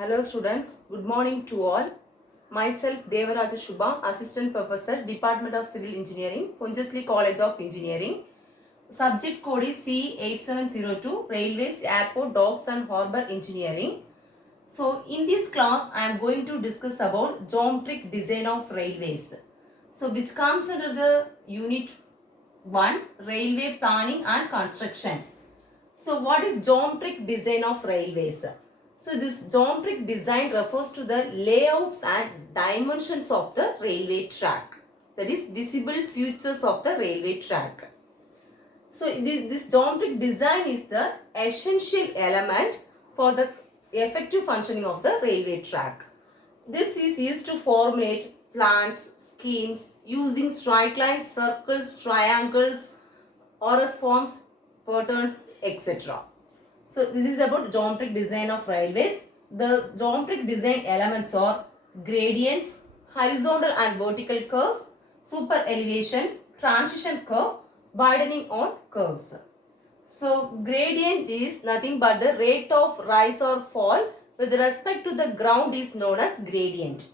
Hello students, good morning to all. Myself Devaraja Shubha, Assistant Professor, Department of Civil Engineering, Pondicherry College of Engineering. Subject code is C8702, Railways, Airport, Docks and Harbour Engineering. So in this class, I am going to discuss about geometric design of railways. So which comes under the unit 1, Railway Planning and Construction. So what is geometric design of railways? So this geometric design refers to the layouts and dimensions of the railway track. That is visible features of the railway track. So this geometric design is the essential element for the effective functioning of the railway track. This is used to formulate plans, schemes using straight lines, circles, triangles, Horus forms, patterns, etc. So this is about geometric design of railways. The geometric design elements are gradients, horizontal and vertical curves, super elevation, transition curve, widening on curves. So gradient is nothing but the rate of rise or fall with respect to the ground is known as gradient.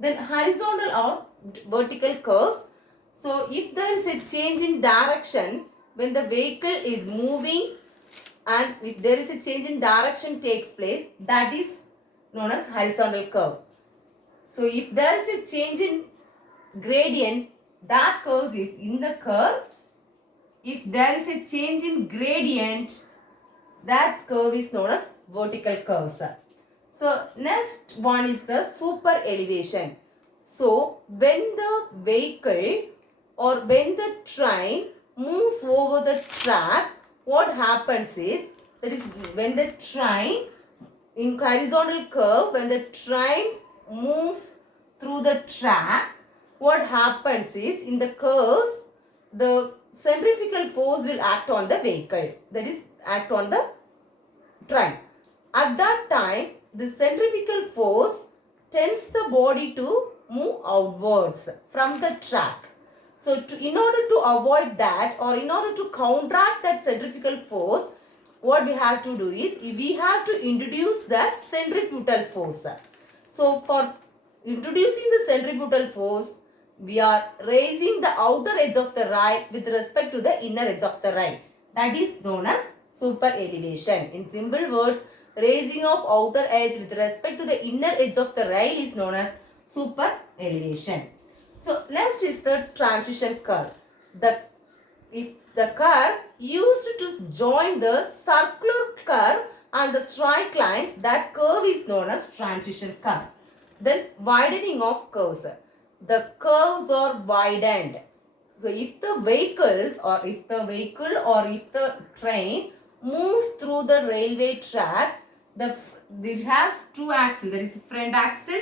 Then horizontal or vertical curves. So if there is a change in direction when the vehicle is moving and if there is a change in direction takes place, that is known as horizontal curve. So if there is a change in gradient, that curve is in the curve. If there is a change in gradient, that curve is known as vertical curves. So next one is the super elevation. So when the vehicle or when the train moves over the track, what happens is, that is when the train in horizontal curve, when the train moves through the track, what happens is in the curves, the centrifugal force will act on the vehicle, that is act on the train. At that time, the centrifugal force tends the body to move outwards from the track. So in order to avoid that or in order to counteract that centrifugal force, what we have to do is we have to introduce that centripetal force. So for introducing the centripetal force, we are raising the outer edge of the rail with respect to the inner edge of the rail. That is known as super elevation. In simple words, raising of outer edge with respect to the inner edge of the rail is known as super elevation. So next is the transition curve. If the curve used to join the circular curve and the straight line, that curve is known as transition curve. Then widening of curves. The curves are widened. So if the vehicles or if the train moves through the railway track, it has two axles. There is front axle.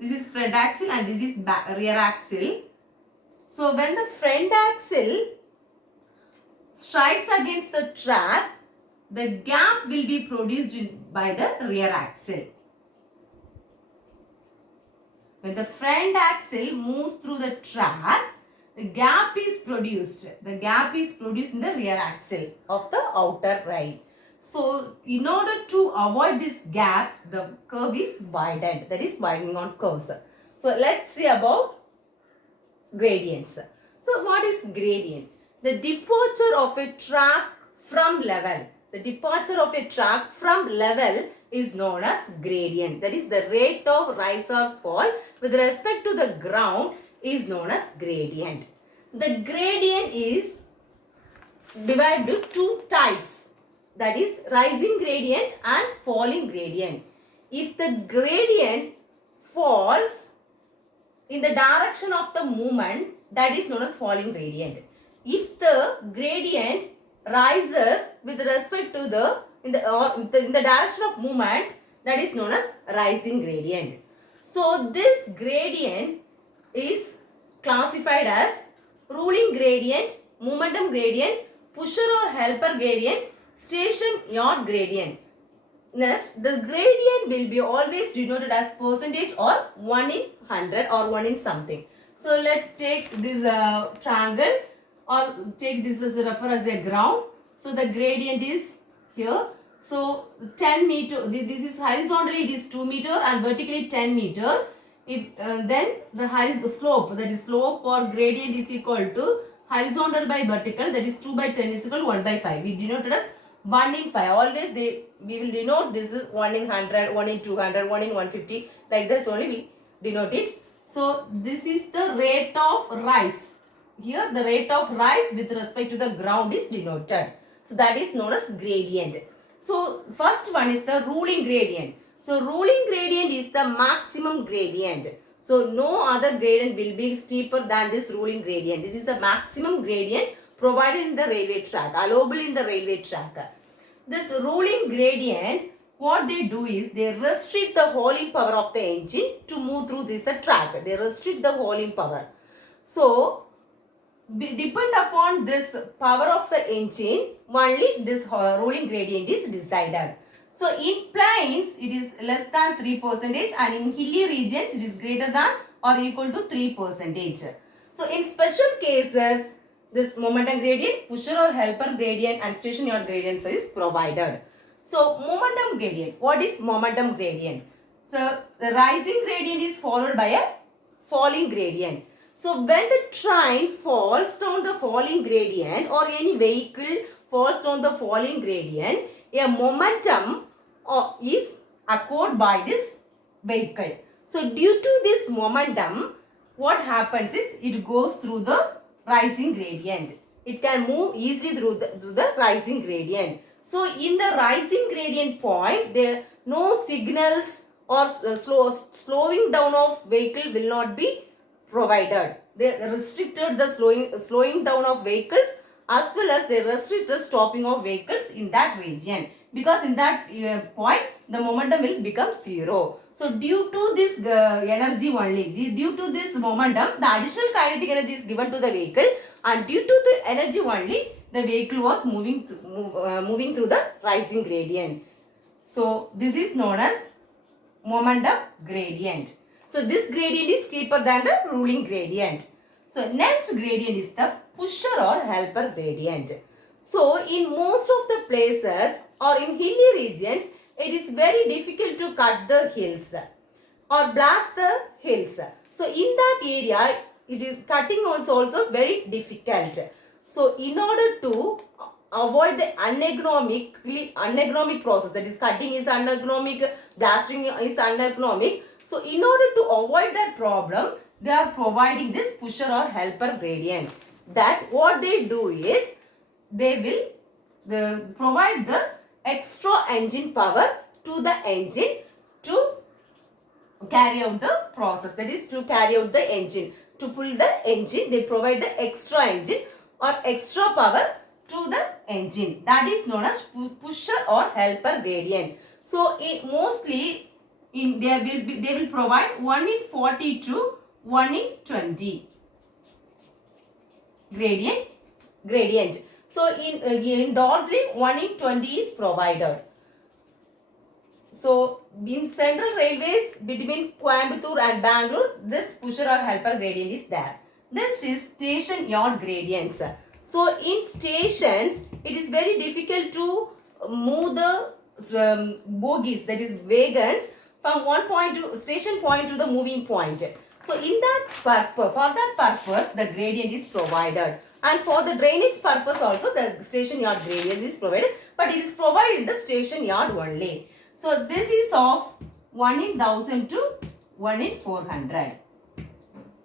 This is front axle and this is rear axle. So when the front axle strikes against the track, the gap will be produced by the rear axle. When the front axle moves through the track, the gap is produced. The gap is produced in the rear axle of the outer rail. So in order to avoid this gap, the curve is widened. That is widening on curves. So let's see about gradients. So what is gradient? The departure of a track from level. The departure of a track from level is known as gradient. That is the rate of rise or fall with respect to the ground is known as gradient. The gradient is divided into two types. That is rising gradient and falling gradient. If the gradient falls in the direction of the movement, that is known as falling gradient. If the gradient rises with respect to in the direction of movement, that is known as rising gradient. So this gradient is classified as ruling gradient, momentum gradient, pusher or helper gradient, station yard gradient. Next, the gradient will be always denoted as percentage or 1 in 100 or 1 in something. So let's take this triangle or take this as a refer as a ground. So the gradient is here. So 10 meter, this is horizontally it is 2 meter and vertically 10 meter. If then the slope, that is slope or gradient is equal to horizontal by vertical, that is 2 by 10 is equal to 1 by 5. We denote it as 1 in 5. Always we will denote this is 1 in 100, 1 in 200, 1 in 150. Like this only we denote it. So this is the rate of rise. Here the rate of rise with respect to the ground is denoted. So that is known as gradient. So first one is the ruling gradient. So ruling gradient is the maximum gradient. So no other gradient will be steeper than this ruling gradient. This is the maximum gradient provided in the railway track, allowable in the railway track. This ruling gradient, what they do is they restrict the hauling power of the engine to move through this track. They restrict the hauling power. So depend upon this power of the engine, only this ruling gradient is decided. So in plains it is less than 3% and in hilly regions it is greater than or equal to 3%. So in special cases, this momentum gradient, pusher or helper gradient and station yard gradient is provided. So momentum gradient, what is momentum gradient? So the rising gradient is followed by a falling gradient. So when the train falls down the falling gradient or any vehicle falls down the falling gradient, a momentum is acquired by this vehicle. So due to this momentum, what happens is it goes through the rising gradient. It can move easily through the rising gradient. So in the rising gradient point, there no signals or slowing down of vehicle will not be provided. They restricted the slowing down of vehicles as well as they restrict the stopping of vehicles in that region, because in that point the momentum will become zero. So due to this energy only, due to this momentum, the additional kinetic energy is given to the vehicle, and due to the energy only, the vehicle was moving through the rising gradient. So this is known as momentum gradient. So this gradient is steeper than the ruling gradient. So next gradient is the pusher or helper gradient. So in most of the places or in hilly regions, it is very difficult to cut the hills or blast the hills. So in that area, it is cutting also very difficult. So in order to avoid the uneconomic process, that is cutting is uneconomic, blasting is uneconomic. So in order to avoid that problem, they are providing this pusher or helper gradient. That what they do is they will provide the extra engine power to the engine to carry out the process. That is to carry out the engine. To pull the engine, they provide the extra engine or extra power to the engine. That is known as pusher or helper gradient. So mostly they will provide 1 in 40 to 1 in 20 gradient. So in Darjeeling 1 in 20 is provided. So in central railways between Coimbatore and Bangalore, this pusher or helper gradient is there. Next is station yard gradients. So in stations, it is very difficult to move the bogies, that is wagons, from one point to station point to the moving point. So in that purpose, for that purpose, the gradient is provided. And for the drainage purpose also, the station yard gradient is provided, but it is provided in the station yard only. So this is of 1 in 1000 to 1 in 400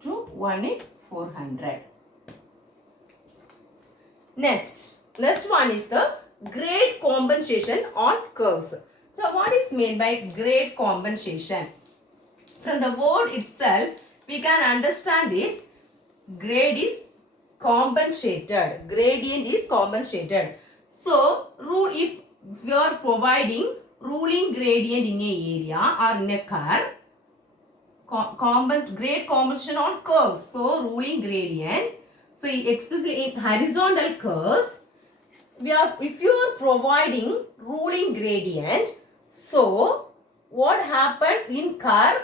to 1 in 400. Next one is the grade compensation on curves. So what is meant by grade compensation? From the word itself, we can understand it. Grade is compensated. Gradient is compensated. So if we are providing ruling gradient in a area or in a curve, grade compensation on curves. So ruling gradient. So especially in horizontal curves, if you are providing ruling gradient, so what happens in curve,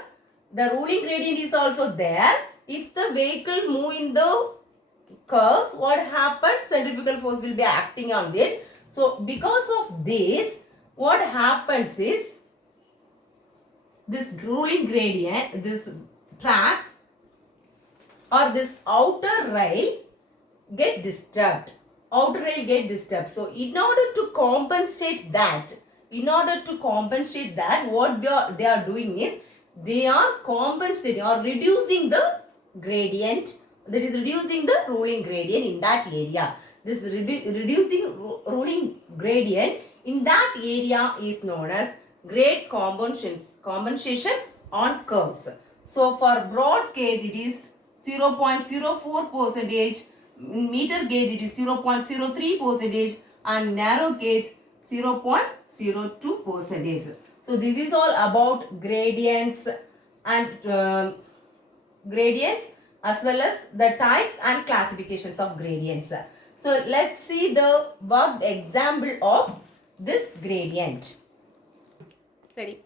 the ruling gradient is also there. If the vehicle move in the curves, what happens? Centrifugal force will be acting on it. So because of this, what happens is this ruling gradient, this track or this outer rail get disturbed. Outer rail get disturbed. So in order to compensate that, what they are doing is they are compensating or reducing the gradient, that is reducing the ruling gradient in that area. This reducing ruling gradient in that area is known as grade compensation on curves. So for broad gauge it is 0.04 percentage, meter gauge it is 0.03 percentage, and narrow gauge 0.02 percentage. So this is all about gradients and gradients as well as the types and classifications of gradients. So let's see the worked example of this gradient. Ready?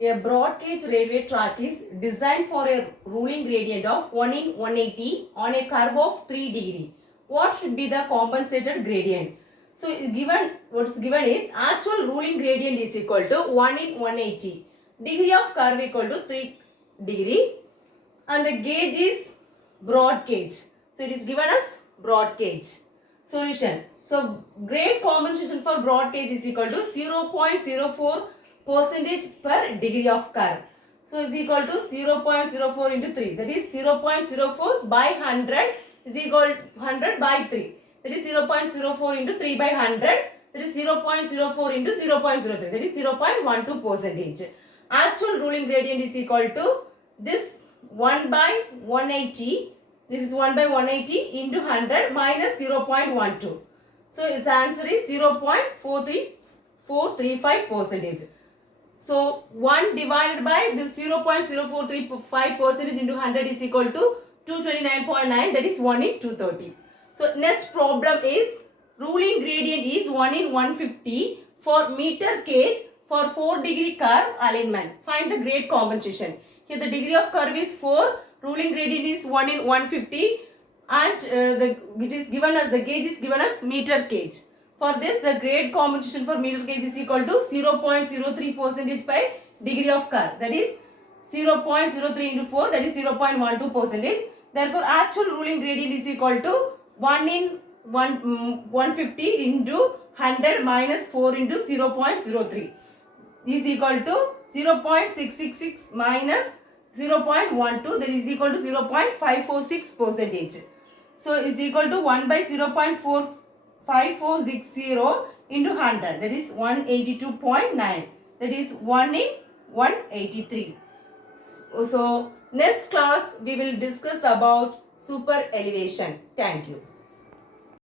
A broad gauge railway track is designed for a ruling gradient of 1 in 180 on a curve of 3 degree. What should be the compensated gradient? So what is given is actual ruling gradient is equal to 1 in 180. Degree of curve equal to 3 degree. And the gauge is broad gauge. So it is given as broad gauge. Solution. So grade compensation for broad gauge is equal to 0.04 percentage per degree of curve. So is equal to 0.04 into 3. That is 0.04 by 100 is equal to 100 by 3. That is 0.04 into 3 by 100. That is 0.04 into 0.03. That is 0.12 percentage. Actual ruling gradient is equal to this 1 by 180. This is 1 by 180 into 100 minus 0.12. So its answer is 0.435 percentage. So 1 divided by this 0.045 percentage into 100 is equal to 229.9, that is 1 in 230. So next problem is ruling gradient is 1 in 150 for meter gauge for 4 degree curve alignment. Find the grade compensation. Here the degree of curve is 4, ruling gradient is 1 in 150 and it is given as the gauge is given as meter gauge. For this, the grade compensation for meter gauge is equal to 0.03 percentage by degree of curve. That is 0.03 into 4, that is 0.12 percentage. Therefore, actual ruling gradient is equal to 1 in 150 into 100 minus 4 into 0.03 is equal to 0.666 minus 0.12, that is equal to 0.546 percentage. So is equal to 1 by 0.5460 into 100, that is 182.9, that is 1 in 183. So next class we will discuss about super elevation. Thank you.